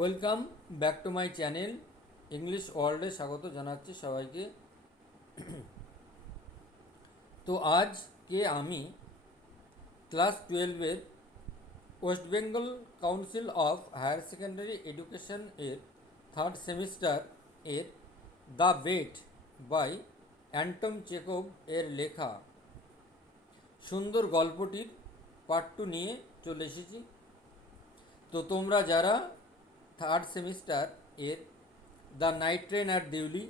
Welcome back to my channel English ওয়ার্ল্ডে স্বাগত জানাচ্ছি সবাইকে। তো আজকে আমি ক্লাস 12-এর West Bengal council of higher secondary education এর থার্ড সেমিস্টার এর the bet by Anton Chekhov এর লেখা সুন্দর গল্পটির পার্ট 2 নিয়ে চলে এসেছি। তো তোমরা যারা থার্ড সেমিস্টার এর দ্য নাইট ট্রেন অ্যাট দিউলি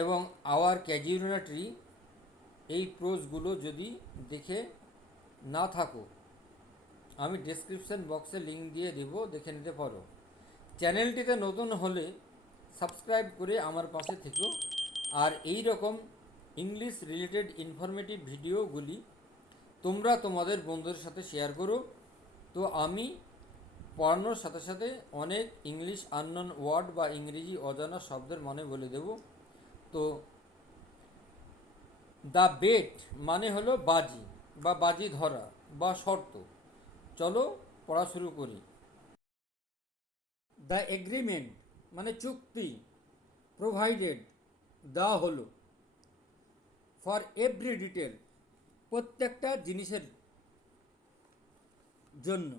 এবং আওয়ার ক্যাজুয়ালিটি এই প্রোজগুলো যদি দেখে না থাকো, আমি ডেসক্রিপশন বক্সে লিঙ্ক দিয়ে দেব, দেখে নিতে পারো। চ্যানেলটিতে নতুন হলে সাবস্ক্রাইব করে আমার পাশে থেকো, আর এই রকম ইংলিশ রিলেটেড ইনফরমেটিভ ভিডিওগুলি তোমরা তোমাদের বন্ধুদের সাথে শেয়ার করো। তো আমি পড়ানোর সাথে সাথে অনেক ইংলিশ আননোন ওয়ার্ড বা ইংরেজি অজানা শব্দের মানে বলে দেব। তো দ্য বেট মানে হলো বাজি বা বাজি ধরা বা শর্ত। চলো পড়া শুরু করি। দ্য এগ্রিমেন্ট মানে চুক্তি, প্রোভাইডেড দেওয়া হলো, ফর এভরি ডিটেল প্রত্যেকটা জিনিসের জন্য,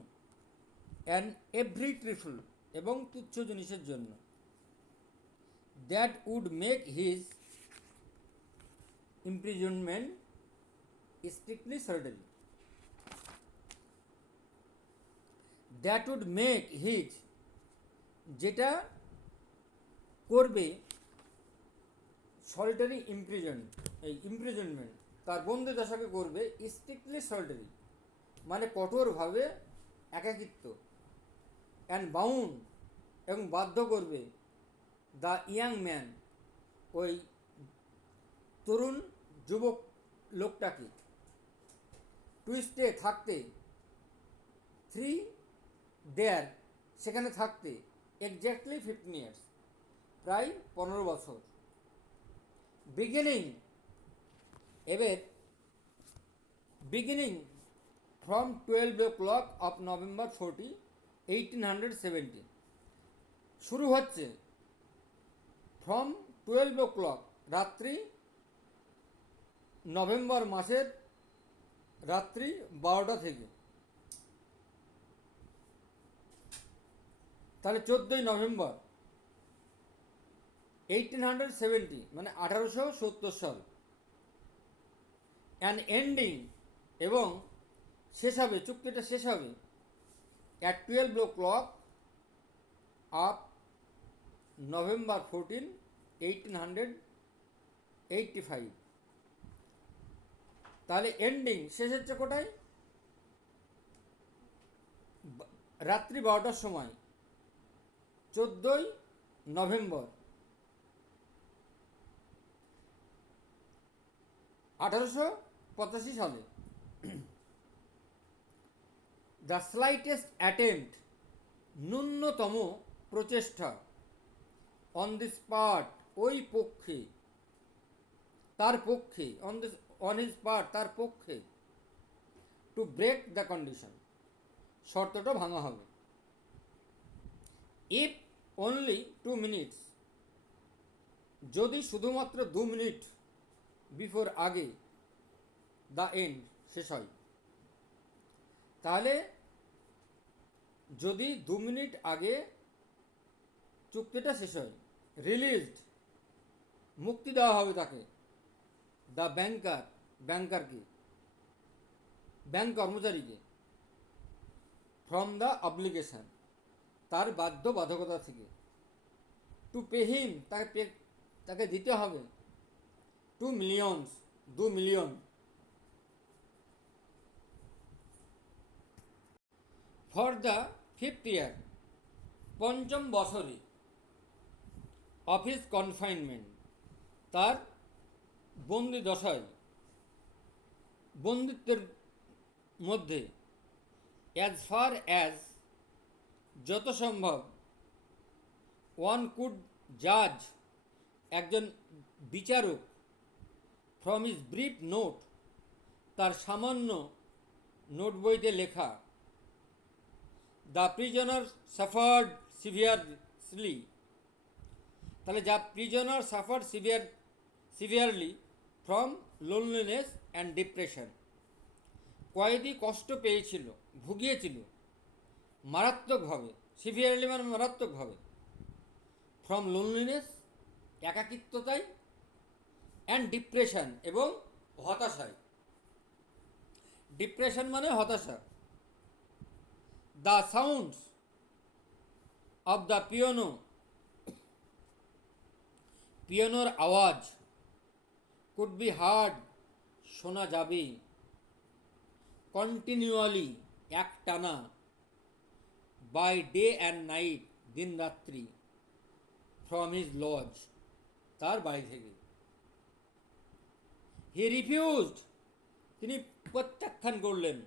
অ্যান্ড এভরি ট্রিফল এবং তুচ্ছ জিনিসের জন্য, that would make his imprisonment strictly certain, that would make his যেটা করবে সলিটারি ইমপ্রিজনমেন্ট তার বন্দি দশাকে করবে স্ট্রিক্টলি সলিটারি মানে কঠোরভাবে একাকিত্ব, অ্যান্ড বাউন্ড এবং বাধ্য করবে দ্য ইয়াং ম্যান ওই তরুণ যুবক লোকটাকে টু স্টে থাকতে, থ্রি দেয়ার সেখানে থাকতে, এক্স্যাক্টলি 15 ইয়ার্স প্রায় 15 বছর। Beginning from 12 o'clock of November 40, 1870 শুরু হচ্ছে ফ্রম 12 o'clock রাত্রি নভেম্বর মাসের রাত্রি 12টা থেকে, তাহলে 14ই নভেম্বর 1870 মানে 1870 সাল, অ্যান্ড এন্ডিং এবং শেষ হবে, চুক্তিটা শেষ হবে অ্যাট 12 o'clock অফ নভেম্বর 14, 1885। তাহলে এন্ডিং শেষ হচ্ছে কোটায়? রাত্রি 12টার সময় 14ই নভেম্বর 1885 সালে। দ্য স্লাইটেস্ট অ্যাটেম্পট ন্যূনতম প্রচেষ্টা, অন দি স্পট ওই পক্ষে, তার পক্ষে, অন হিজ পার্ট তার পক্ষে, টু ব্রেক দ্য কন্ডিশন শর্তটা ভাঙা হবে। ইফ অনলি 2 minutes যদি শুধুমাত্র 2 মিনিট বিফোর আগে দ্য এন্ড শেষ হয়, তাহলে যদি 2 মিনিট আগে চুক্তিটা শেষ হয়, রিলিজড মুক্তি দেওয়া হবে তাকে, দ্য ব্যাংকারকে ব্যাংক কর্মচারীকে, ফ্রম দ্য অব্লিগেশন তার বাধ্যবাধকতা থেকে, টু পে হিম তাকে দিতে হবে 2 millions 2 million, for the 5th ইয়ার পঞ্চম বছরে, অফ হিজ কনফাইনমেন্ট তার বন্দি দশায় বন্দিত্বের মধ্যে, অ্যাজ ফার অ্যাজ যত সম্ভব, ওয়ান কুড জাজ একজন বিচারক, ফ্রম হিজ ব্রিফ নোট তার সামান্য নোট বইতে লেখা, দ্য প্রিজনার সাফার্ড সিভিয়ারলি, তাহলে যা prisoner suffered severely from loneliness and depression, কয়েদি কষ্ট পেয়েছিল, ভুগিয়েছিল মারাত্মকভাবে, সিভিয়ারলি মানে মারাত্মকভাবে, ফ্রম লোনলিনেস একাকিত্বতায়, অ্যান্ড ডিপ্রেশন এবং হতাশায়। ডিপ্রেশন মানে হতাশা। The sounds of the piano, পিয়ানোর আওয়াজ, কুড বি হার্ড শোনা যাবে, কন্টিনিউয়ালি একটানা, বাই ডে অ্যান্ড নাইট দিন রাত্রি, ফ্রম হিজ লজ তার বাড়ি থেকে। হি রিফিউজড তিনি প্রত্যাখ্যান করলেন,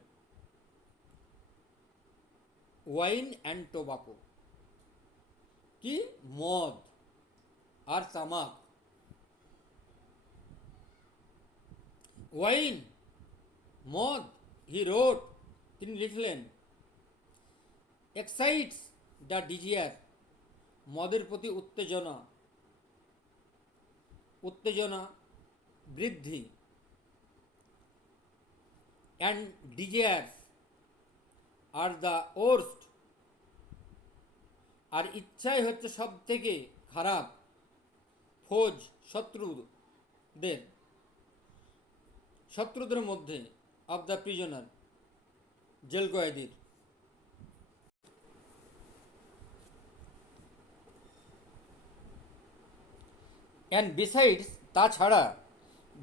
ওয়াইন অ্যান্ড টোবাকো কি মদ আর তামাক। ওয়াইন মদ, হি রোড তিনি লিখলেন, এক্সাইটস দ্য ডিজিয়ার মদের প্রতি উত্তেজনা, উত্তেজনা বৃদ্ধি, অ্যান্ড ডিজায়ার্স আর দ্য ওর্স্ট আর ইচ্ছাই হচ্ছে সব থেকে খারাপ, ফৌজ শত্রুদের মধ্যে, অফ দ্য প্রিজনার জেল কয়েদির। অ্যান্ড বিসাইডস তাছাড়া,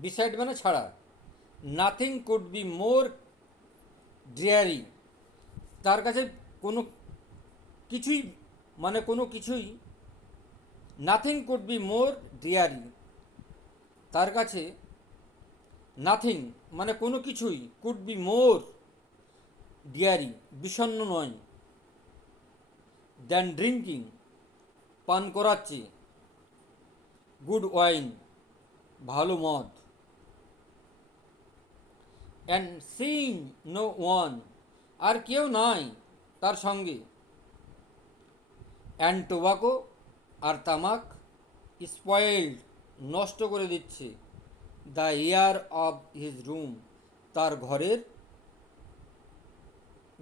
বিসাইড মানে ছাড়া, nothing could be more dreary তার কাছে কোনো কিছুই মানে কোনো কিছুই, nothing could be more dreary তার কাছে, নাথিং মানে কোনো কিছুই, কুড বি মোর ডিয়ারি বিষণ্ণ নয়, দ্যান ড্রিঙ্কিং পান করাচ্ছে, গুড ওয়াইন ভালো মদ, অ্যান্ড সিং নো ওয়ান আর কেউ নাই তার সঙ্গে, অ্যান্ড টোবাকো আর তামাক, স্পয়েলড নষ্ট করে দিচ্ছে, the air of his room তার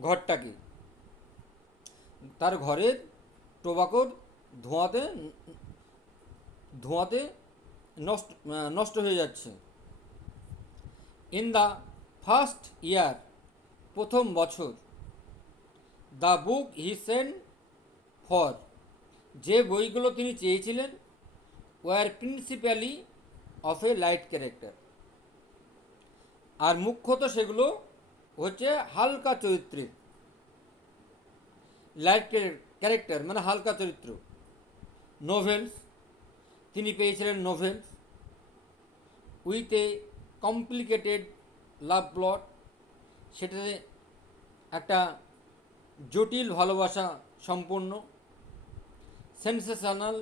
ঘরটাকে, তার ঘরের টোবাকোর ধোঁয়াতে ধোঁয়াতে নষ্ট হয়ে যাচ্ছে। ইন দ্য ফার্স্ট ইয়ার প্রথম বছর, the book he sent for যে বইগুলো তিনি চেয়েছিলেন, were principally of a light character আর মুখ্যত সেগুলো হচ্ছে হালকা চরিত্রের, লাইট ক্যারেক্টার মানে হালকা চরিত্র। নোভেলস তিনি পেয়েছিলেন novels, with a complicated love plot সেটাতে একটা জটিল ভালোবাসা সম্পূর্ণ, সেন্সেশনাল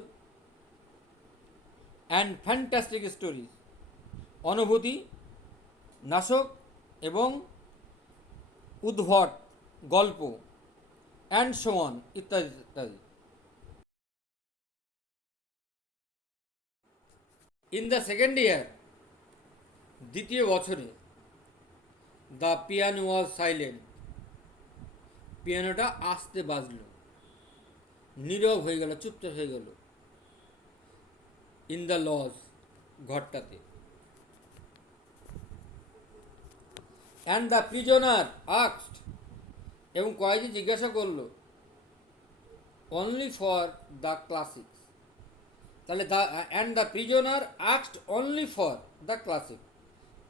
অ্যান্ড ফ্যান্টাস্টিক স্টোরি অনুভূতি নাশক এবং উদ্ভট গল্প, অ্যান্ড সো অন ইত্যাদি ইত্যাদি। ইন দ্য সেকেন্ড ইয়ার দ্বিতীয় বছরে, দ্য পিয়ানো ওয়াজ সাইলেন্ট পিয়ানোটা আস্তে বাজলো, নীরব হয়ে গেল, চুপচাপ হয়ে গেল, ইন দ্য লজ ঘরটাতে। অ্যান্ড দ্য প্রিজনার আস্কড এবং কয়েদি জিজ্ঞাসা করলো, অনলি ফর দ্য ক্লাসিক্স তাহলে the and the prisoner asked only for the classic,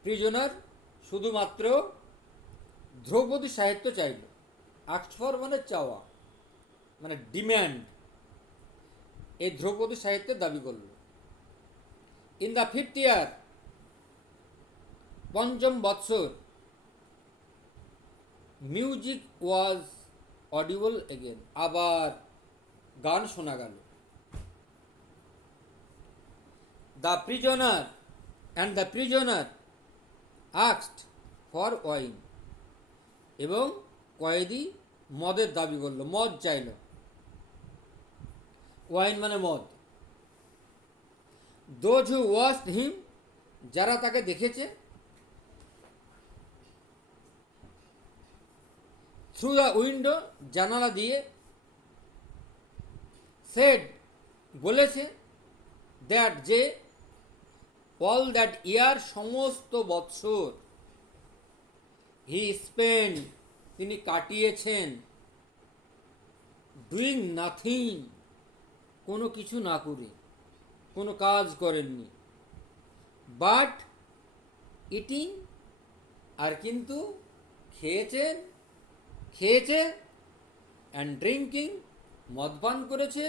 prisoner শুধুমাত্র ধ্রুপদী সাহিত্য চাইল, আস্কড ফর মানে চাওয়া মানে ডিম্যান্ড, এই ধ্রুপদী সাহিত্যের দাবি করল। ইন দ্য ফিফথ ইয়ার পঞ্চম বৎসর, মিউজিক ওয়াজ অডিবল এগেন আবার গান শোনা গেল। The prisoner and the prisoner asked for wine এবং কয়েদি মদের দাবি করলো, মদ চাইল। ওয়াইন মানে মদ। দোজ হু ওয়াচড হিম, যারা তাকে দেখেছে, থ্রু দ্য উইন্ডো, জানালা দিয়ে, সেড, বলেছে, দ্যাট, যে, অল দ্যাট ইয়ার, সমস্ত বৎসর, হি স্পেন্ড, তিনি কাটিয়েছেন, ডুইং নাথিং, কোনো কিছু না করে, কোনো কাজ করেননি, বাট ইটিং, আর কিন্তু খেয়েছে, অ্যান্ড ড্রিঙ্কিং, মদপান করেছে,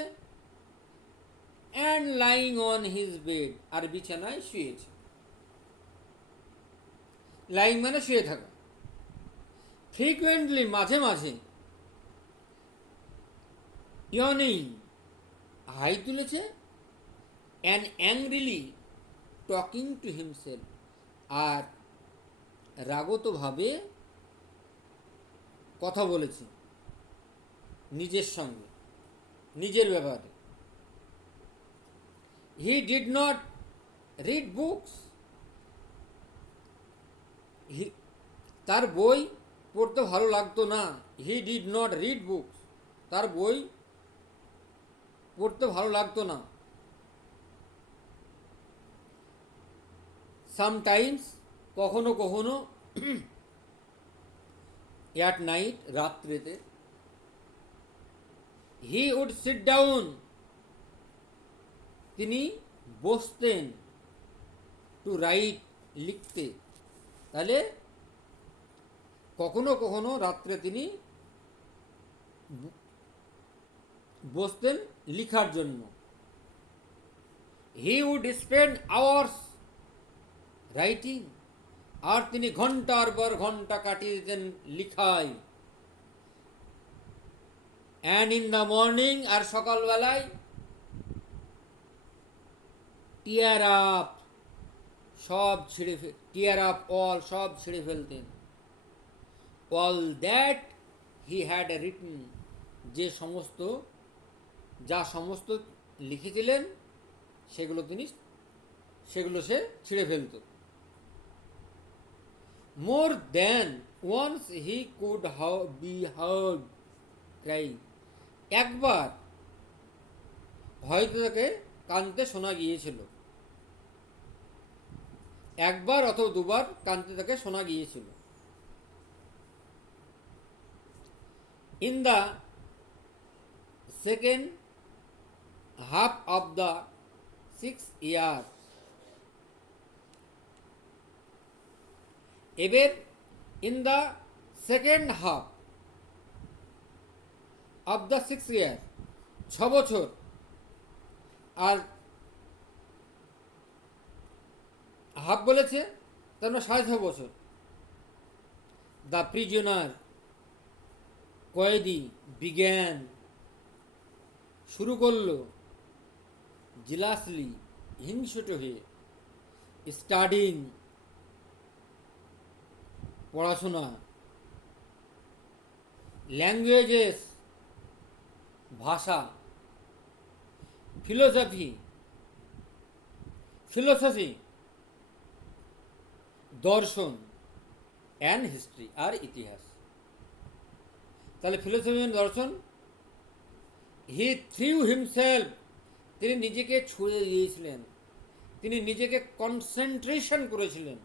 and lying on his bed, আর বিছানায় শুয়েছে। লাইং মানে শুয়ে থাকা। ফ্রিকুয়েন্টলি, মাঝে মাঝে, ইয়নিং, হাই তুলেছে, and angrily talking to himself, আর রাগতভাবে কথা বলেছে নিজের সঙ্গে, নিজের ব্যাপারে। He did not read books, তার বই পড়তে ভালো লাগতো না। He did not read books, তার বই পড়তে ভালো লাগতো না। সামটাইমস, কখনো কখনো, অ্যাট নাইট, রাত্রেতে, হি উড সিট ডাউন, তিনি বসতেন, টু রাইট, লিখতে। তাহলে কখনো কখনো রাত্রে তিনি বসতেন লিখার জন্য। He would spend hours writing, আর তিনি ঘন্টার পর ঘন্টা কাটিয়ে দিতেন লিখায়। অ্যান্ড ইন দ্য মর্নিং, আর সকালবেলায়, tear up, tear up all, সব ছিঁড়ে ফেলতেন। All that he had written, যা সমস্ত লিখেছিলেন, সেগুলো সে ছিঁড়ে ফেলত। More than once he could be heard crying, একবার হয়তো তাকে কাঁদতে শোনা গিয়েছিল, একবার অথবা দুবার কাঁদতে তাকে শোনা গিয়েছিল। In the second half of the 6 years, এবার in the second half of the 6 years, 6 বছর, আর হাফ বলেছে, তার মানে 6.5 বছর। দ্য প্রিজনার, কয়েদি, বিজ্ঞান, শুরু করলো, জিলাসলি, হিংসুট হয়ে, স্টাডিং, পড়াশোনা, ল্যাঙ্গুয়েজেস, ভাষা, ফিলোসফি, দর্শন, অ্যান্ড হিস্ট্রি, আর ইতিহাস। তাহলে ফিলোসফি মানে দর্শন। হি থ্রিউ হিমসেলফ, তিনি নিজেকে ছুঁড়ে দিয়েছিলেন, তিনি নিজেকে কনসেন্ট্রেশন করেছিলেন।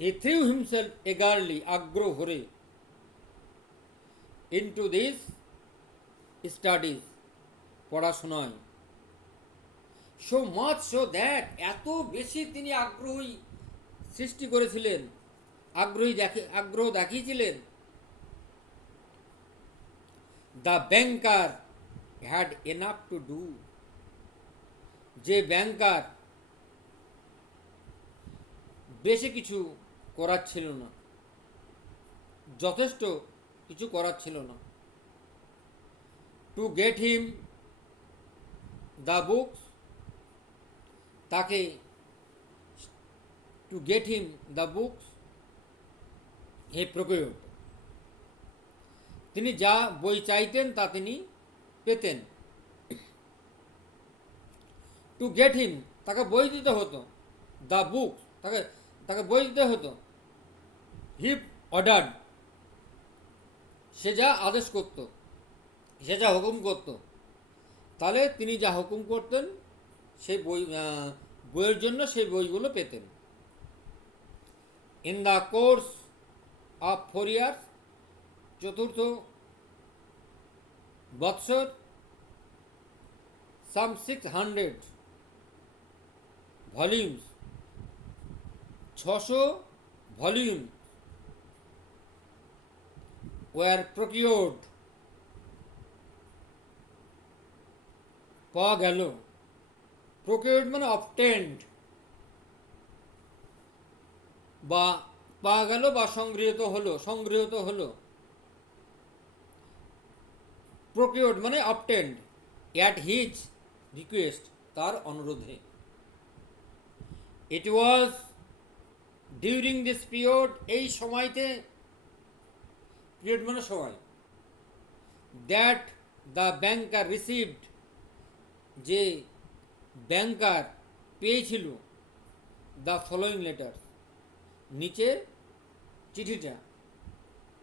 হি থ্রিউ হিমসেলফ এগারলি, আগ্রহ ভরে, ইনটু দিস স্টাডিজ, পড়াশোনায়। সো মাচ সো দ্যাট, এত বেশি তিনি সৃষ্টি করেছিলেন, আগ্রহ দেখিয়েছিলেন। The banker had enough to do, যে ব্যাংকার বেশি কিছু করার ছিল না, যথেষ্ট কিছু করার ছিল না। To get him the books, তাকে, to get him the books he procured, তিনি যা বই চাইতেন তা তিনি পেতেন। টু গেট হিম, তাকে বই দিতে হতো। দ্য বুক, তাকে তাকে বই দিতে হতো। হি অর্ডার্ড, সে যা আদেশ করত, সে যা হুকুম করত। তাহলে তিনি যা হুকুম করতেন সেই বইয়ের জন্য সেই বইগুলো পেতেন। In the course of 4 years, চতুর্থ বৎসর, some 600 ভলিউমস, 600 ভলিউম ওয়ার প্রকিউরড, পাওয়া গেল। প্রকিউরড মানে অবটেন্ড, বা পাওয়া গেল বা সংগৃহীত হলো। প্রকিউরড মানে অবটেন্ড অ্যাট হিজ রিকোয়েস্ট, তার অনুরোধে। ইট ওয়াজ ডিউরিং দিস পিরিয়ড, এই সময়তে, পিরিয়ড মানে সময়, দ্যাট দ্য ব্যাংকার রিসিভড, যে ব্যাংকার পেয়েছিল, দ্য ফলোয়িং লেটার, নিচের চিঠিটা,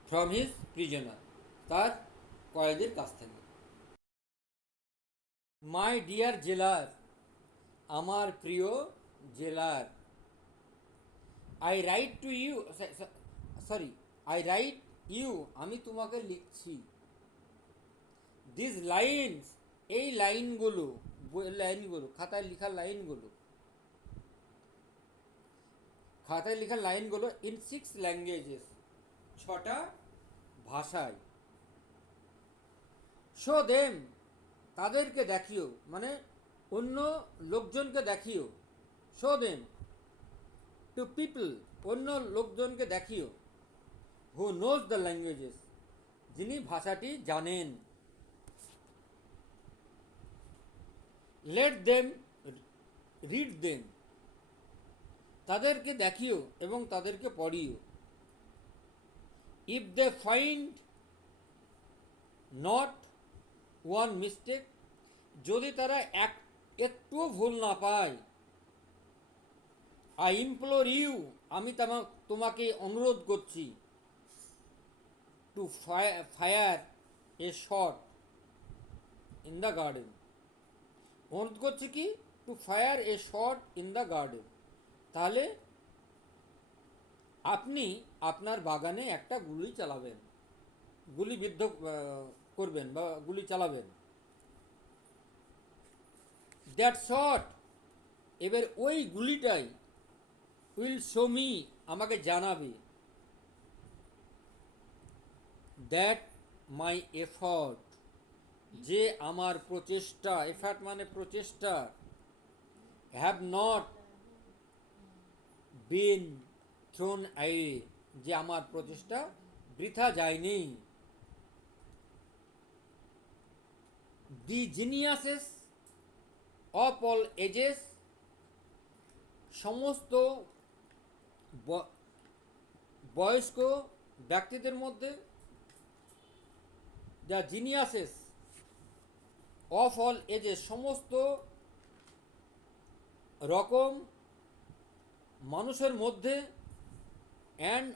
ফ্রম হিজ প্রিজনার, তার কয়েদির কাছ থেকে। মাই ডিয়ার জেলার, আমার প্রিয় jailer. I write to you, sorry, I write you, আমি তোমাকে লিখছি। দিস লাইনস, এই লাইনগুলো, খাতায় লেখা লাইনগুলো ইন 6 ল্যাঙ্গুয়েজেস, 6টা ভাষায়। শো দেম, তাদেরকে দেখিও, মানে অন্য লোকজনকে দেখিও। শো দেম টু পিপল, অন্য লোকজনকে দেখিও। হু নোজ দ্য ল্যাঙ্গুয়েজেস, যিনি ভাষাটি জানেন। লেট দেম রিড দেম, তাদেরকে দেখিও এবং তাদেরকে পড়িও। If they find not one mistake, যদি তারা একটুও ভুল না পায়। আই ইমপ্লোর ইউ, আমি তোমাকে অনুরোধ করছি। To fire A shot in the garden, অনুরোধ করছি কি? To fire A shot in the garden, তাহলে আপনি আপনার বাগানে একটা গুলি চালাবেন, গুলিবিদ্ধ করবেন বা গুলি চালাবেন। দ্যাট শট, এবার ওই গুলিটাই, উইল শো মি, আমাকে জানাবে। দ্যাট মাই এফর্ট, যে আমার প্রচেষ্টা, এফর্ট মানে প্রচেষ্টা, have not been thrown away, যে আমার প্রচেষ্টা বৃথা যায়নি। The geniuses of all ages, সমস্ত বয়স্ক ব্যক্তিদের মধ্যে, the geniuses of all ages, সমস্ত রকম মানুষের মধ্যে, and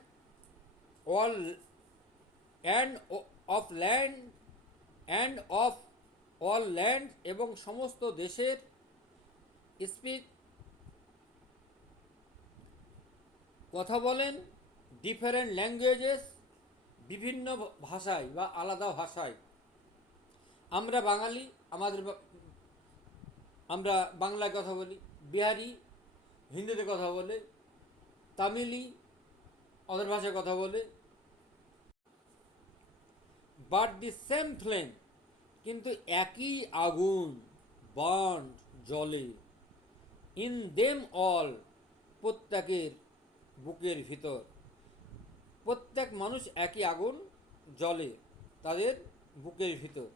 all and of land, and of all land, এবং সমস্ত দেশের, স্পিক, কথা বলেন, ডিফারেন্ট ল্যাঙ্গুয়েজেস, বিভিন্ন ভাষায় বা আলাদা ভাষায়। আমরা বাঙালি, আমরা বাংলায় কথা বলি, বিহারি হিন্দিতে কথা বলে, তামিলি ওদের ভাষায় কথা বলে। বাট দি সেম ফ্লেম, কিন্তু একই আগুন, বার্ন, জ্বলে। ইন দেম অল, প্রত্যেকের বুকের ভিতর, প্রত্যেক মানুষ একই আগুন জ্বলে তাদের বুকের ভিতর।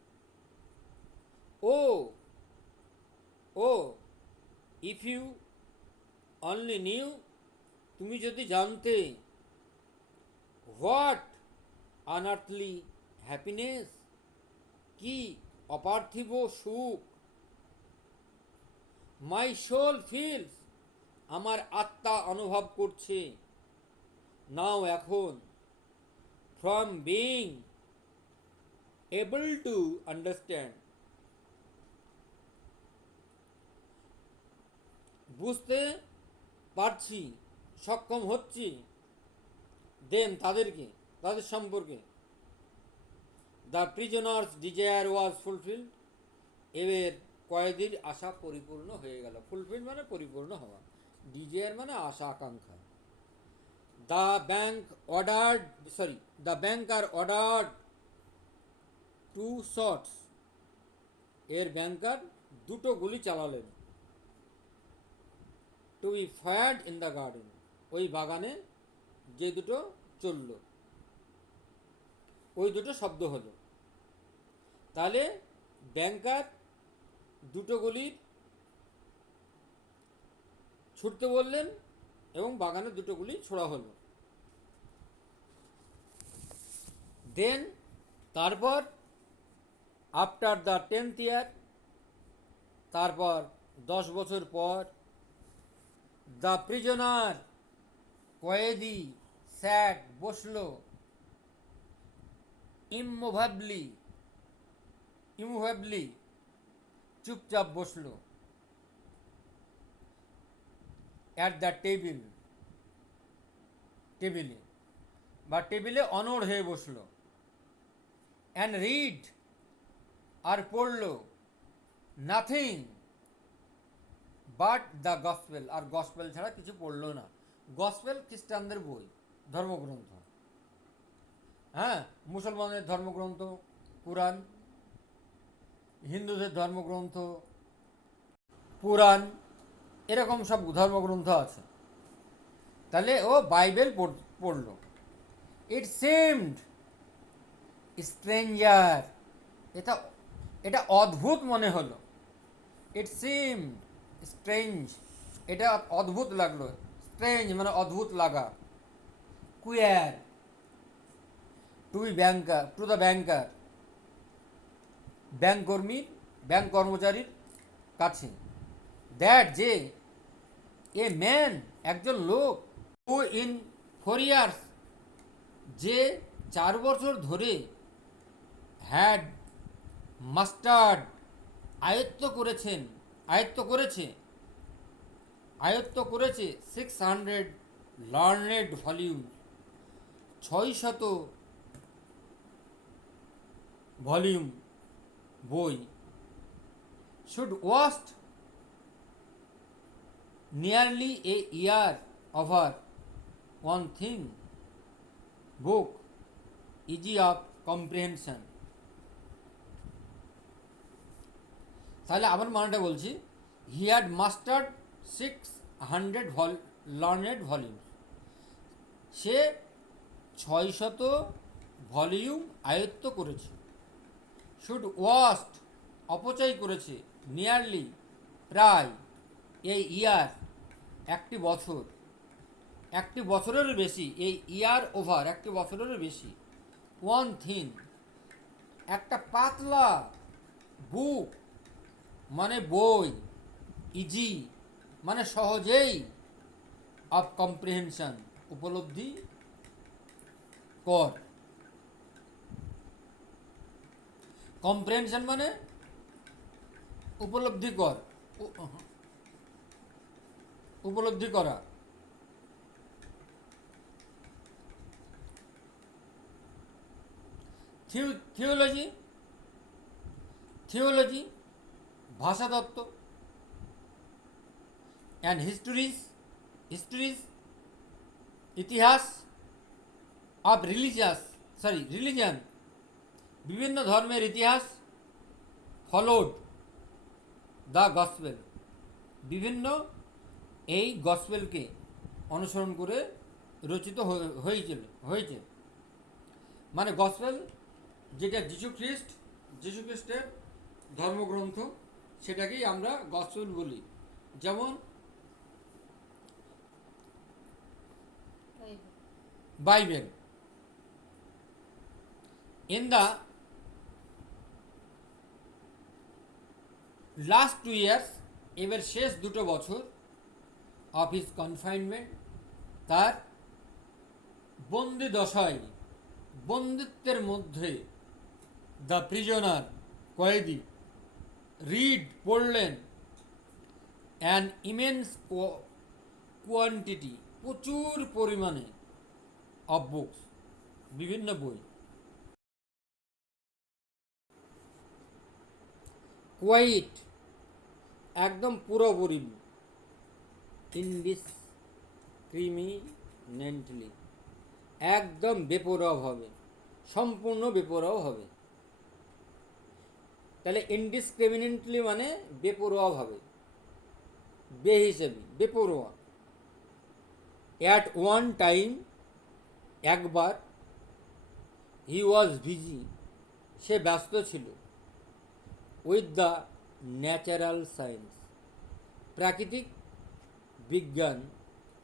ও ও ইফ ইউ অনলি নিউ, তুমি যদি জানতে, হোয়াট আনআর্থলি হ্যাপিনেস কি? অপার্থিব সুখ। মাই সোল ফিলস, আমার আত্মা অনুভব করছে। নাও, এখন। From being able to understand, বুঝতে পারছি, সক্ষম হচ্ছি। দেন, তাদের সম্পর্কে। The prisoners desire was fulfilled, এবার কয়েদির আশা পরিপূর্ণ হয়ে গেল। ফুলফিল মানে পরিপূর্ণ হওয়া, ডিজায়ার মানে আশা আকাঙ্ক্ষা। The bank ordered the banker ordered 2 shots, এর ব্যাংকার 2টো গুলি চালালেন। To be fired in the garden, ওই বাগানে যে দুটো চলল, ওই দুটো শব্দ হলো। তাহলে ব্যাংকার 2টো গুলি ছুটতে বললেন এবং বাগানে 2টো গুলি ছোড়া হলো। দেন, তারপর আফটার দ্য 10th ইয়ার, তারপর 10 বছর পর, দ্য প্রিজনার, কয়েদি, স্যাট, বসলো, ইমুভেবলি, চুপচাপ বসলো, অ্যাট দ্য টেবিলে বা টেবিলে অনড় হয়ে বসলো। অ্যান্ড রিড, আর পড়লো, নাথিং বাট দ্য গসপেল, আর গসপেল ছাড়া কিছু পড়লো না। গসপেল খ্রিস্টানদের বই, ধর্মগ্রন্থ। হ্যাঁ, মুসলমানদের ধর্মগ্রন্থ কুরআন, হিন্দুদের ধর্মগ্রন্থ পুরাণ, এরকম সব ধর্মগ্রন্থ আছে। তাহলে ও বাইবেল পড়লো। ইট সিমড স্ট্রেঞ্জার, এটা এটা অদ্ভুত মনে হলো। ইট সিমড স্ট্রেঞ্জ, এটা অদ্ভুত লাগলো। স্ট্রেঞ্জ মানে অদ্ভুত লাগা। কুয়ার, টু দ্য ব্যাংকার, ব্যাংক কর্মচারীর কাছে। দ্যাট, যে, এ ম্যান, একজন লোক, হু ইন 4 years, যে 4 বছর ধরে, হ্যাড মাস্টার্ড, আয়ত্ত করেছে 600 লার্নেড ভলিউম, 600 ভলিউম বই। Should waste nearly a year over one thing book, easy of comprehension. তাহলে আবার মানেটা বলছি। He had mastered 600 learned volume, সে 600 ভলিউম আয়ত্ত করেছে। শুড ওয়াস্ট, অপচয় করেছে, নিয়ারলি, প্রায়, এই ইয়ার, একটি বছরেরও বেশি, এই ইয়ার ওভার, একটি বছরেরও বেশি, ওয়ান থিং, একটা পাতলা, বুক মানে বই, ইজি মানে সহজেই, অফ কম্প্রিহেনশন উপলব্ধি কর। কম্প্রিহেনশন মানে উপলব্ধি করা। থিওলজি ভাষাতত্ত্ব। অ্যান্ড হিস্টোরিজ ইতিহাস। অফ রিলিজিয়ান, বিভিন্ন ধর্মের ইতিহাস। ফলোড দ্য গসপেল, বিভিন্ন এই গসপেলকে অনুসরণ করে রচিত হয়েছে। মানে গসপেল যেটা যীশু খ্রিস্টের ধর্মগ্রন্থ, সেটাকেই আমরা গসপেল বলি। যেমন Bible, In the last 2 years, এবার শেষ 2 বছর অফ হিজ কনফাইনমেন্ট, তার বন্দি দশায়, বন্দিত্বের মধ্যে, দ্য প্রিজনার কয়েদি রিড পড়লেন অ্যান ইমেন্স কোয়ান্টিটি, প্রচুর পরিমাণে, অফ বুকস, বিভিন্ন বই। কোয়াইট, একদম পুরোপুরি, ইনডিসক্রিমিনেটলি, একদম বেপরোয়াভাবে, সম্পূর্ণ বেপরোয়াভাবে। তাহলে ইনডিসক্রিমিনেটলি মানে বেপরোয়াভাবে, বেহিসেবি, বেপরোয়া। অ্যাট ওয়ান টাইম, একবার, হি ওয়াজ বিজি, সে ব্যস্ত ছিল, উইথ দ্য ন্যাচারাল সায়েন্স, প্রাকৃতিক বিজ্ঞান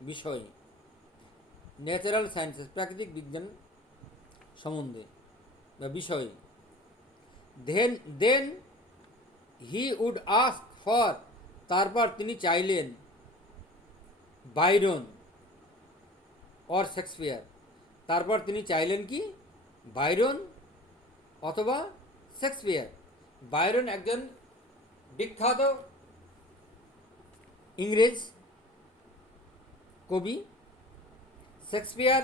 বিষয়ে, ন্যাচারাল সায়েন্সেস, প্রাকৃতিক বিজ্ঞান সম্বন্ধে বা বিষয়ে। দেন হি উড আস্ক ফর, তারপর তিনি চাইলেন, বাইরন অর শেক্সপিয়ার, তারপর তিনি চাইলেন কি, বাইরন অথবা শেক্সপিয়ার। বাইরন একজন বিখ্যাত ইংরেজ কবি। শেক্সপিয়ার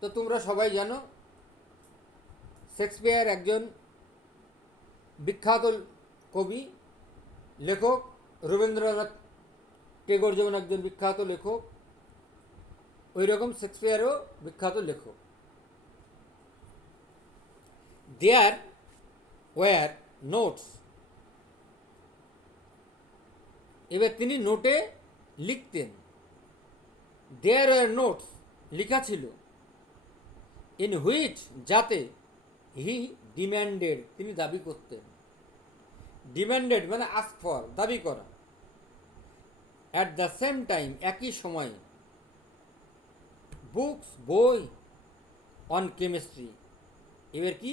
তো তোমরা সবাই জানো, শেক্সপিয়ার একজন বিখ্যাত কবি, লেখক। রবীন্দ্রনাথ টেগোর যেমন একজন বিখ্যাত লেখক, ওই রকম শেক্সপিয়ারও বিখ্যাত লেখক। দেয়ার ওয়ার নোটস, এবার তিনি নোটে লিখতেন। দেয়ার ওয়ার নোটস, লেখা ছিল, ইন হুইচ, যাতে, হি ডিম্যান্ডেড, তিনি দাবি করতেন। ডিম্যান্ডেড মানে আস্ক ফর, দাবি করা। অ্যাট দ্য সেম টাইম, একই সময়ে, বুকস, বই, অন কেমিস্ট্রি, এবার কি,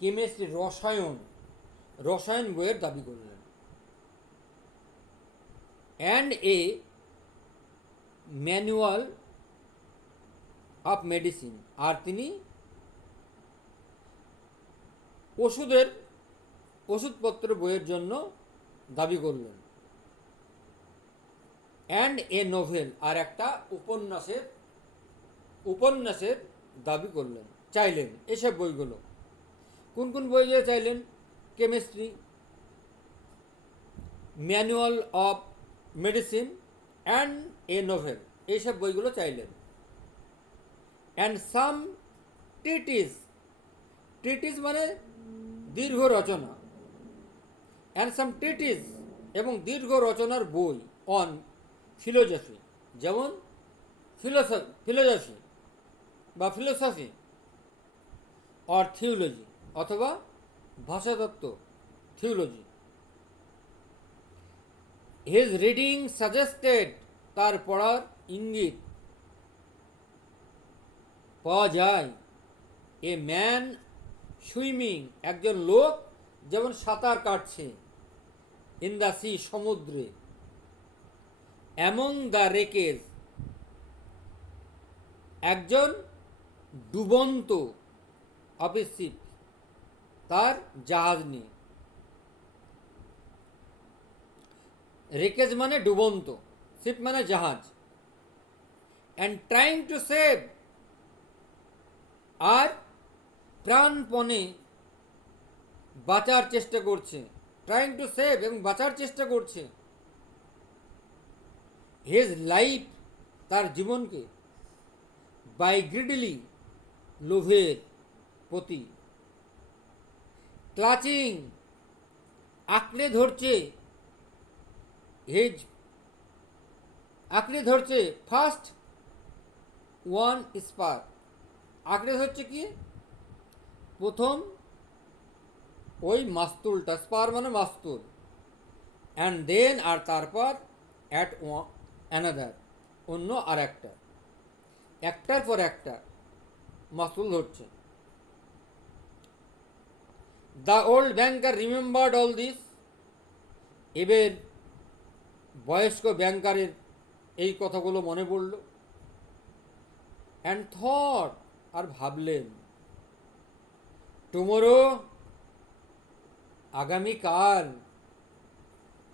কেমিস্ট্রি, রসায়ন, রসায়ন বইয়ের দাবি করলেন। And a manual of medicine, আর তিনি ওষুধপত্র বইয়ের জন্য দাবি করলেন। অ্যান্ড এ নোভেল, আর একটা উপন্যাসের দাবি করলেন, চাইলেন। এসব বইগুলো কোন কোন বইগুলো চাইলেন? Chemistry, manual of medicine and a novel, এইসব বইগুলো চাইলেন। অ্যান্ড সাম ট্রিটিস, ট্রিটিস মানে দীর্ঘ রচনা। অ্যান্ড সাম ট্রিটিস, এবং দীর্ঘ রচনার বই, অন ফিলোজফি, যেমন ফিলোজফি বা ফিলোসফি, অর থিওলজি, অথবা ভাষাতত্ত্ব, থিওলজি। হিজ রিডিং সাজেস্টেড, তার পড়ার ইঙ্গিত পাওয়া যায়। এ ম্যান সুইমিং, একজন লোক যেমন সাঁতার কাটছে, ইন দ্য সি, সমুদ্রে, অ্যামং দ্য রেকেজ, একজন ডুবন্ত, অফ এ শিপ, তার জাহাজ নিয়ে। রেকেজ মানে ডুবন্ত, শিপ মানে জাহাজ। অ্যান্ড ট্রাইং টু সেভ, আর প্রাণপণে বাঁচার চেষ্টা করছে। ট্রাইং টু সেভ, এবং বাঁচার চেষ্টা করছে। হিজ লাইফ, তার জীবনকে, বাই গ্রিডলি, লোভের প্রতি, ক্লাচিং, আঁকড়ে ধরছে, হিজ, আঁকড়ে ধরছে, ফার্স্ট ওয়ান স্পার, আঁকড়ে ধরছে কি, প্রথম ওই মাস্তুলটা, স্পার মানে মাস্তুল। অ্যান্ড দেন, আর তারপর, অ্যাট অ্যানাদার, অন্য আর একটা, একটার পর একটা মাস্তুল ধরছে। The old banker remembered all this. এবার বয়স্ক ব্যাংকারের এই কথাগুলো মনে পড়ল। অ্যান্ড থট, আর ভাবলেন, টুমোরো, আগামীকাল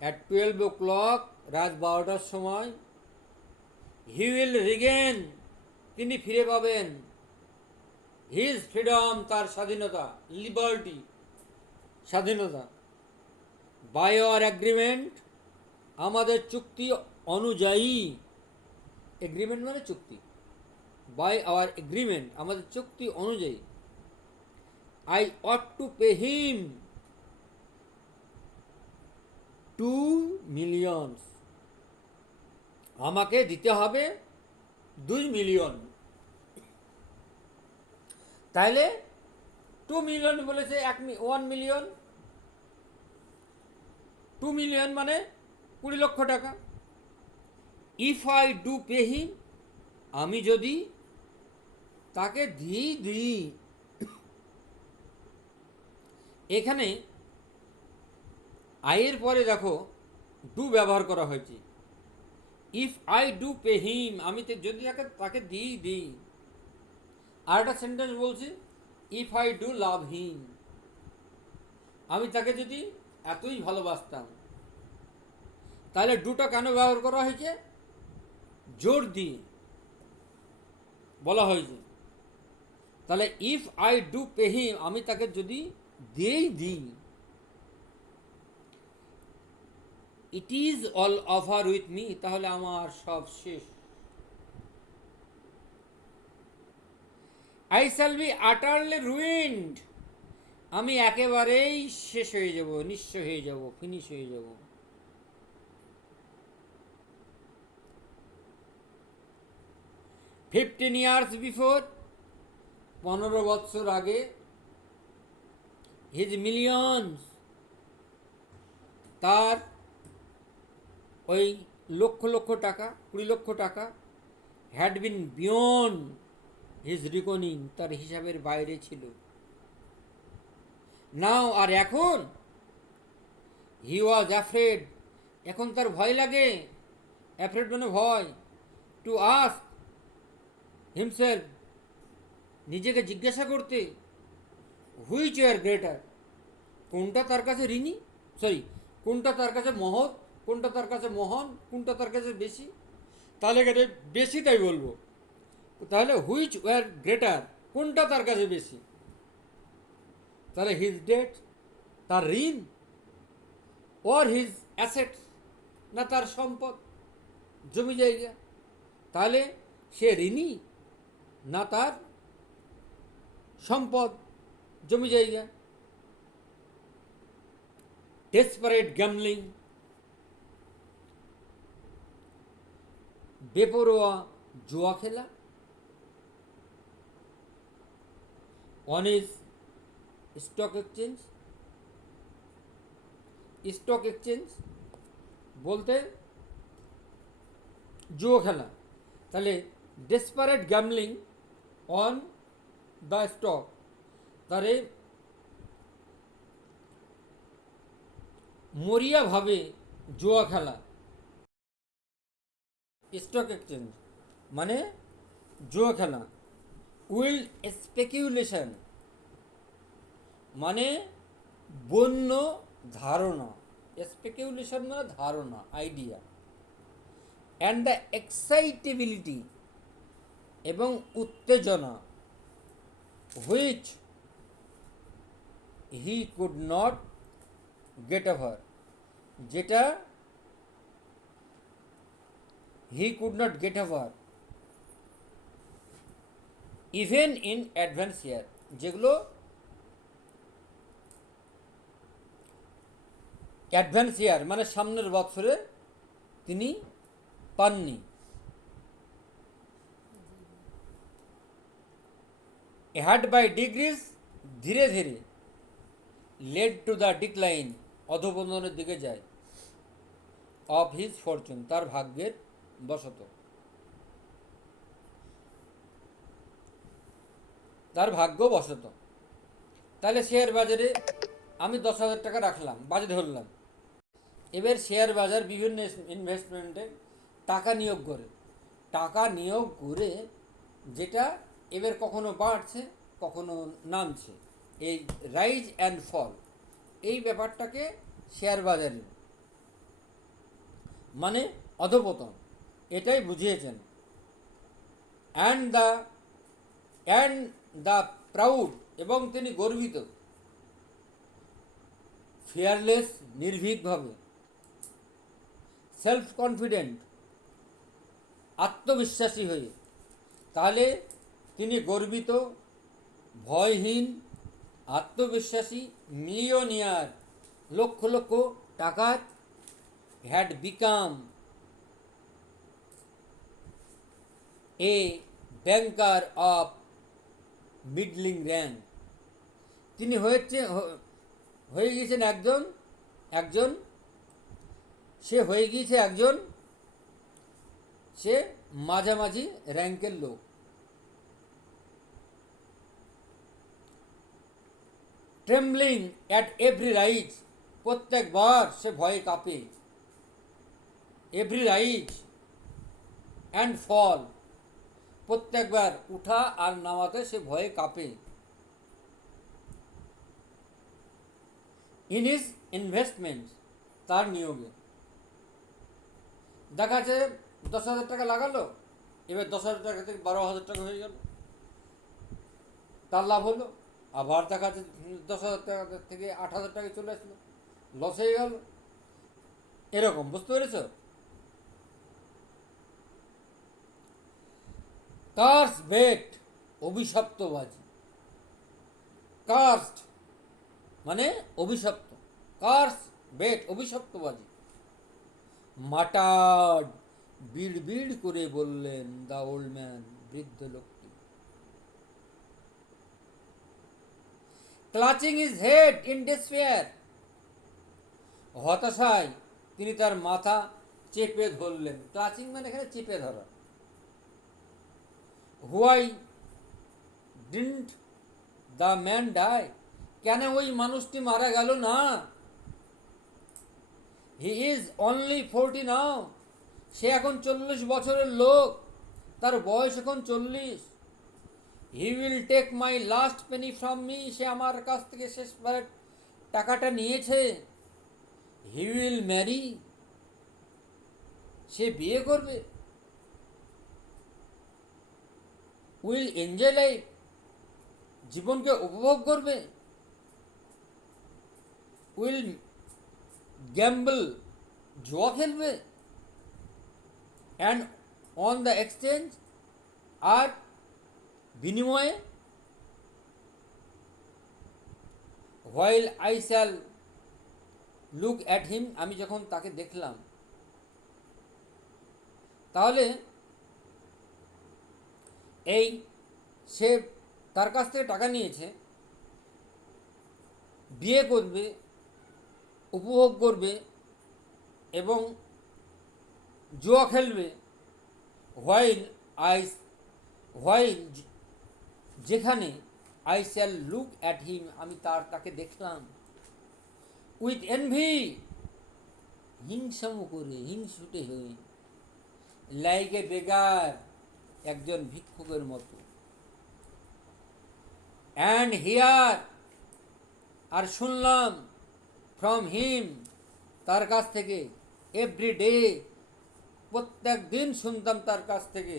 অ্যাট 12 o'clock, রাত 12টার সময়, হি উইল রিগেন, তিনি ফিরে পাবেন, হিজ ফ্রিডম, তার স্বাধীনতা, লিবার্টি, স্বাধীনতা, বাই আওয়ার অ্যাগ্রিমেন্ট, আমাদের চুক্তি অনুযায়ী, এগ্রিমেন্ট মানে চুক্তি, বাই আওয়ার এগ্রিমেন্ট, আমাদের চুক্তি অনুযায়ী, I ought to pay him 2 million, আমাকে দিতে হবে 2 million। তাহলে 2 million বলেছে, 1 million, 2 million মানে 20 লক্ষ টাকা। ইফ আই ডু পে হিম, আমি যদি তাকে দিই। এখানে আয়ের পরে দেখো ডু ব্যবহার করা হয়েছে। ইফ আই ডু পে হিম, আমি যদি তাকে দিই। আর একটা সেন্টেন্স বলছি, ইফ আই ডু লাভ হিম, আমি তাকে যদি এতই ভালোবাসতাম। তাহলে ডুটা কেন ব্যবহার করা হয়েছে? জোর দিয়ে বলা হয়েছে। তাহলে ইফ আই ডু পে হিম, আমি তাকে যদি দিই, it is all over with me, তাহলে আমার সব শেষ। আই শ্যাল বি আটারলি রুইন্ড, আমি একেবারেই শেষ হয়ে যাব, নিঃস্ব হয়ে যাব, ফিনিশ হয়ে যাব। 15 years বিফোর, 15 বছর আগে, হিজ মিলিয়ন্স, তার ওই লক্ষ টাকা, 20 লক্ষ টাকা, হ্যাড বিন বিয়ন্ড হিজ রিকনিং, তার হিসাবের বাইরে ছিল। নাও, আর এখন, হি ওয়াজ অ্যাফ্রেড, এখন তার ভয় লাগে, অ্যাফ্রেড মানে ভয়, টু আস্ক হিমসেলফ, নিজেকে জিজ্ঞাসা করতে, হুইচ ওয়ার গ্রেটার, কোনটা তার কাছে ঋণী, কোনটা তার কাছে মহৎ, কোনটা তার কাছে মহান, কোনটা তার কাছে বেশি। তাহলে এখানে বেশি তাই বলবো। তাহলে হুইচ ওয়ার গ্রেটার, কোনটা তার কাছে বেশি। তাহলে হিজ ডেট, তার ঋণ, ওর হিজ অ্যাসেট, না তার সম্পদ, জমি জায়গা। তাহলে সে ঋণী, না তার সম্পদ, জমি জায়গা। ডেসপারেট গ্যামলিং, বেপরোয়া জুয়া খেলা। On is stock exchange, stock exchange বলতে জুয়া খেলা। তাহলে desperate gambling on the stock, তারে মরিয়াভাবে জুয়া খেলা। স্টক এক্সচেঞ্জ মানে জুয়া খেলা। উইল্ড স্পেকিউলেশন মানে বন্য ধারণা, স্পেকিউলেশন মানে ধারণা, আইডিয়া। অ্যান্ড দ্য এক্সাইটেবিলিটি, এবং উত্তেজনা, which he could not get over, যেটা he could not get over even in advance year, যেগুলো অ্যাডভান্স ইয়ার মানে সামনের বছরে তিনি পাননি। হ্যাড বাই ডিগ্রিজ, ধীরে ধীরে, লেড টু দ্য ডিক্লাইন, অধপতনের দিকে যায়, অফ হিজ ফরচুন, তার ভাগ্যের বশত, তার ভাগ্যবশত। তাহলে শেয়ার বাজারে আমি 10,000 টাকা রাখলাম, বাজে ধরলাম। এবার শেয়ার বাজার বিভিন্ন ইনভেস্টমেন্টে টাকা নিয়োগ করে, টাকা নিয়োগ করে যেটা এবার কখনো বাড়ছে কখনো নামছে, এই রাইজ অ্যান্ড ফল, এই ব্যাপারটাকে শেয়ার বাজারে মানে অধপতন, এটাই বুঝিয়েছেন। And the and the proud, এবং তিনি গর্বিত, ফিয়ারলেস, নির্ভীকভাবে, সেলফ কনফিডেন্ট, আত্মবিশ্বাসী হয়ে। তাহলে তিনি গর্বিত, ভয়হীন, আত্মবিশ্বাসী, মিলিয়নিয়ার, লক্ষ লক্ষ টাকার, had become a banker of meddling rank. তিনি হয়ে গিয়েছেন একজন সে মাঝামাঝি র্যাঙ্কের লোক। ট্রেমব্লিং অ্যাট এভরি রাইজ, প্রত্যেকবার সে ভয়ে কাঁপে। এভরি রাইজ অ্যান্ড ফল, প্রত্যেকবার উঠা আর নামাতে সে ভয়ে কাঁপে। ইন হিজ ইনভেস্টমেন্ট, তার নিয়োগে দেখা যাচ্ছে 10,000 টাকা লাগালো, এবার 10,000 টাকা থেকে 12,000 টাকা হয়ে গেল, তার লাভ হলো। আবার দেখা যাচ্ছে 10,000 টাকা থেকে 8,000 টাকায় চলে আসলো, লস হয়ে গেল। এরকম, বুঝতে পেরেছ? Curse bet, অভিশপ্তবাজি। কার্সড মানে অভিশপ্ত, কার্স বেট, অভিশপ্তবাজি। মাটার্ড, বিড় বিড় করে বললেন দ্য ওল্ড ম্যান, বৃদ্ধ লোকটি। ক্লাচিং হিজ হেড ইন ডেসপেয়ার, হতাশায় তিনি তার মাথা চেপে ধরলেন। ক্লাচিং মানে এখানে চেপে ধরা। Why didn't the man die, কেন ওই মানুষটি মারা গেল না? হি ইজ অনলি 40 নাও, সে এখন 40 বছরের লোক, তার বয়স এখন 40। He will take my last penny from me, সে আমার কাছ থেকে শেষবারের টাকাটা নিয়েছে। হি উইল ম্যারি, সে বিয়ে করবে। উইল এনজয় লাইফ, জীবনকে উপভোগ করবে। উইল গ্যাম্বল, জুয়া খেলবে। অ্যান্ড অন দ্য এক্সচেঞ্জ, আর বিনিময়ে, while I shall look at him, আমি যখন তাকে দেখলাম। তাহলে এই সে তার কাছ থেকে টাকা নিয়েছে, বিয়ে করবে, উপভোগ করবে এবং জুয়া খেলবে। হোয়াইল যেখানে I shall look at him, আমি তাকে দেখলাম। উইথ এনভি, হিংসাম করে, হিংসুটে হয়ে। লাইক এ বেগার, একজন ভিক্ষুকের মতো। অ্যান্ড হিয়ার, আর শুনলাম, ফ্রম হিম, তার কাছ থেকে, এভরি ডে, প্রত্যেক দিন শুনতাম তার কাছ থেকে,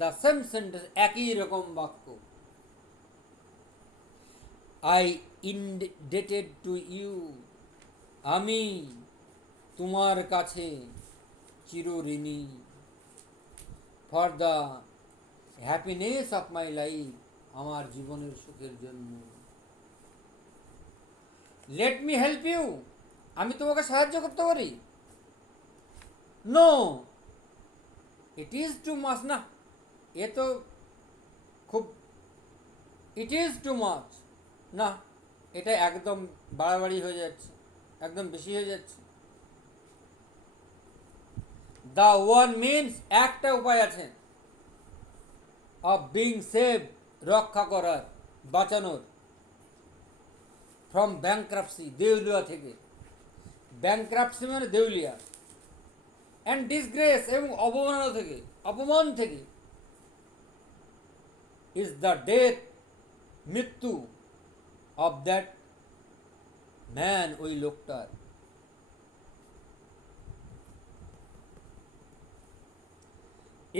দ্য সেম সেন্টেন্স, একই রকম বাক্য। আই ইনডেটেড টু ইউ, আমি তোমার কাছে চিরঋণী। For the happiness of my life, আমার জীবনের সুখের জন্য। লেট মি হেল্প ইউ, আমি তোমাকে সাহায্য করতে পারি। No, it is too much, না এ তো খুব, ইট ইজ টু মাচ, না এটা একদম বাড়াবাড়ি হয়ে যাচ্ছে, একদম বেশি হয়ে যাচ্ছে। দ্য ওয়ান মিনস, একটা উপায় আছে, অফ বিং সেভ, রক্ষা করার, বাঁচানোর। ফ্রম ব্যাংক্রাপসি, দেউলিয়া থেকে। ব্যাংক্রাপসি মানে দেউলিয়া। অ্যান্ড ডিসগ্রেস, এবং অবমাননা থেকে, অপমান থেকে। ইজ দ্য ডেথ, মৃত্যু, অফ দ্যাট ম্যান, ওই লোকটার।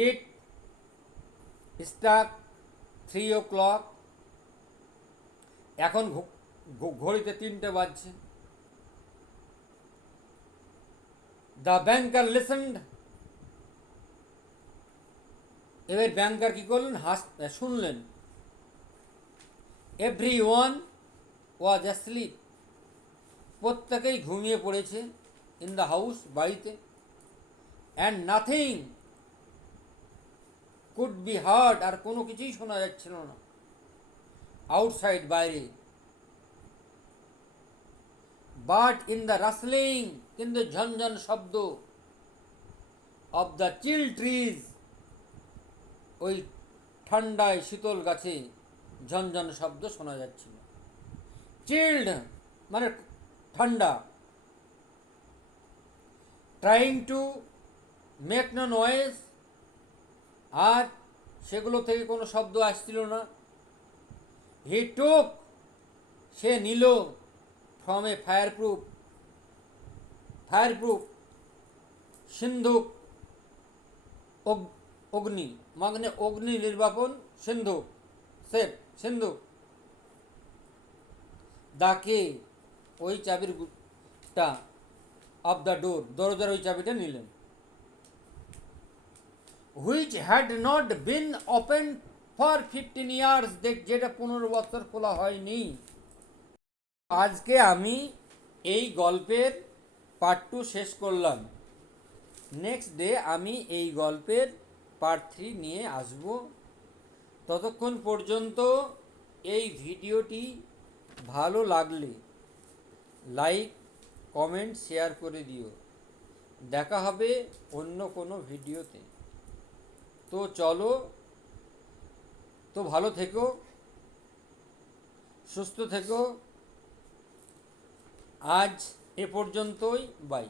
ইট স্টাক 3 o'clock, এখন ঘড়িতে 3টে বাজছে। দ্য ব্যাংকার লিসেন্ড, এবার ব্যাংকার কি করলেন, শুনলেন। এভরি ওয়ান ওয়াজ অ্যাসলিপ, প্রত্যেকেই ঘুমিয়ে পড়েছে। ইন দ্য হাউস, বাড়িতে। And nothing could be heard, আর কোনো কিছুই শোনা যাচ্ছিল না আউটসাইড, বাইরে। বাট ইন দ্য রাসলিং, কিন্তু ঝনঝন শব্দ, অফ দ্য চিল ট্রিজ, ওই ঠান্ডায় শীতল গাছে ঝনঝন শব্দ শোনা যাচ্ছিল। চিল্ড মানে ঠান্ডা। Trying to make no noise, আর সেগুলো থেকে কোনো শব্দ আসছিল না। হি টুক, সে নিল, ফ্রম এ ফায়ারপ্রুফ, সিন্ধুক, অগ্নি মানে অগ্নি নির্বাপন সিন্ধুক, সেফ সিন্ধুক। দাকে, ওই চাবির টা, অফ দ্য ডোর, দরজার ওই চাবিটা নিলেন। Which had not been open for 15 years, যেটা 15 বছর খোলা হয়নি। আজকে আমি এই গল্পের পার্ট 2 শেষ করলাম। নেক্সট ডে আমি এই গল্পের পার্ট 3 নিয়ে আসব। ততক্ষণ পর্যন্ত এই ভিডিওটি ভালো লাগলে লাইক, কমেন্ট, শেয়ার করে দিও। দেখা হবে অন্য কোনো ভিডিওতে। তো চলো, তো ভালো থেকো, সুস্থ থেকো। আজ এ পর্যন্তই, বাই।